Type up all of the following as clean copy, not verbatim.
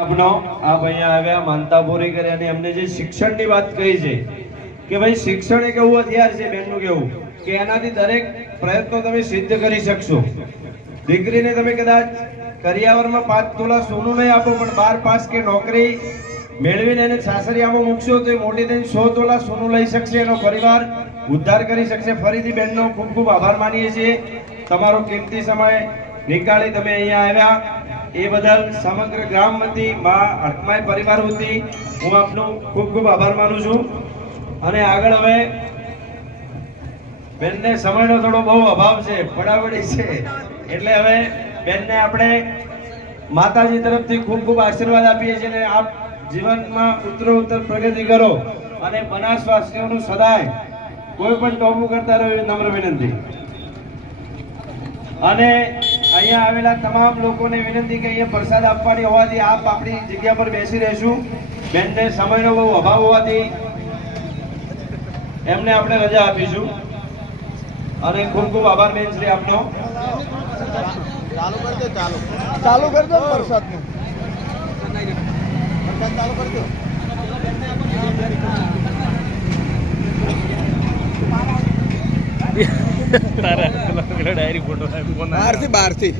આપનો આપ અહીંયા આવ્યા માનતા પૂરી કરી અને એમને જે શિક્ષણની વાત કહી છે કે ભાઈ શિક્ષણ એક એવું હથિયાર છે બેનનું કેવું કે એનાથી દરેક પ્રયત્નો તમે સિદ્ધ કરી શકશો. દીકરીને તમે કદાચ કરિયાવરમાં 5 તોલા સોનું નહીં આપો પણ 12 પાસ કે નોકરી મેળવીને એને સાસરિયામાં મૂકશો તો એ મોટી થઈને 100 તોલા સોનું લઈ શકશે, એનો પરિવાર ઉદ્ધાર કરી શકશે. ફરીથી બેનનો ખૂબ ખૂબ આભાર માનીએ છીએ. તમારો કિંમતી સમય નીકાળી તમે અહીંયા આવ્યા એ બદલ સમગ્ર ગ્રામ વતી માં અટમાઈ પરિવાર વતી હું આપનો ખૂબ ખૂબ આભાર માનું છું. અને આગળ હવે બેનને સમયનો થોડો બહુ અભાવ છે, પડાપડી છે, એટલે હવે બેનને આપણે માતાજી તરફથી ખૂબ ખૂબ આશીર્વાદ આપીએ છીએ અને આપ જીવનમાં ઉત્તરોત્તર પ્રગતિ કરો અને બનાસવાસીઓનું સદાય કોઈ પણ ટોપું કરતા રહો એવી નમ્ર વિનંતી. અને અહીંયા આવેલા તમામ લોકોને વિનંતી કે અહીંયા પ્રસાદ આપવાની હોવાથી આપ આપણી જગ્યા પર બેસી રહેશું. બેનને સમયનો બહુ અભાવ હોવાથી એમને આપણે રજા આપીશું. અને ખૂબ ખૂબ આભાર બેન શ્રી આપનો. ચાલુ કરી દો પ્રસાદનું ચાલુ કરી દો. ડાયરી ફોટો બહારથી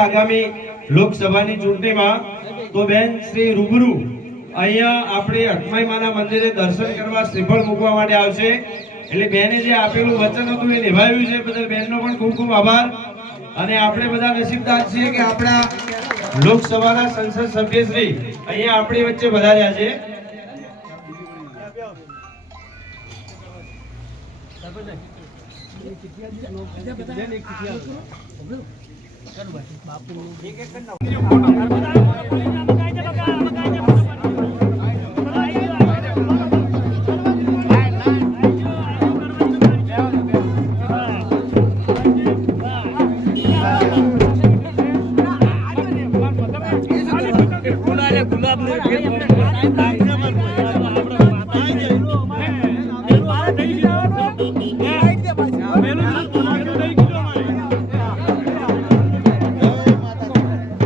આગામી લોકસભાની ચૂંટણીમાં તો બેન શ્રી રૂબરૂ અહીંયા આપણે અટમાઈ માના મંદિરે દર્શન કરવા શ્રીફળ મૂકવા માટે આવશે. એટલે બેને જે આપેલું વચન હતું એ નિભાવ્યું છે, બદલ બેનનો પણ ખૂબ ખૂબ આભાર. અને આપણે બધા નસીબદાર છીએ કે આપણા લોકસભાના સંસદ સભ્યશ્રી અહીંયા આપણી વચ્ચે વધાર્યા છે. ગુલાબ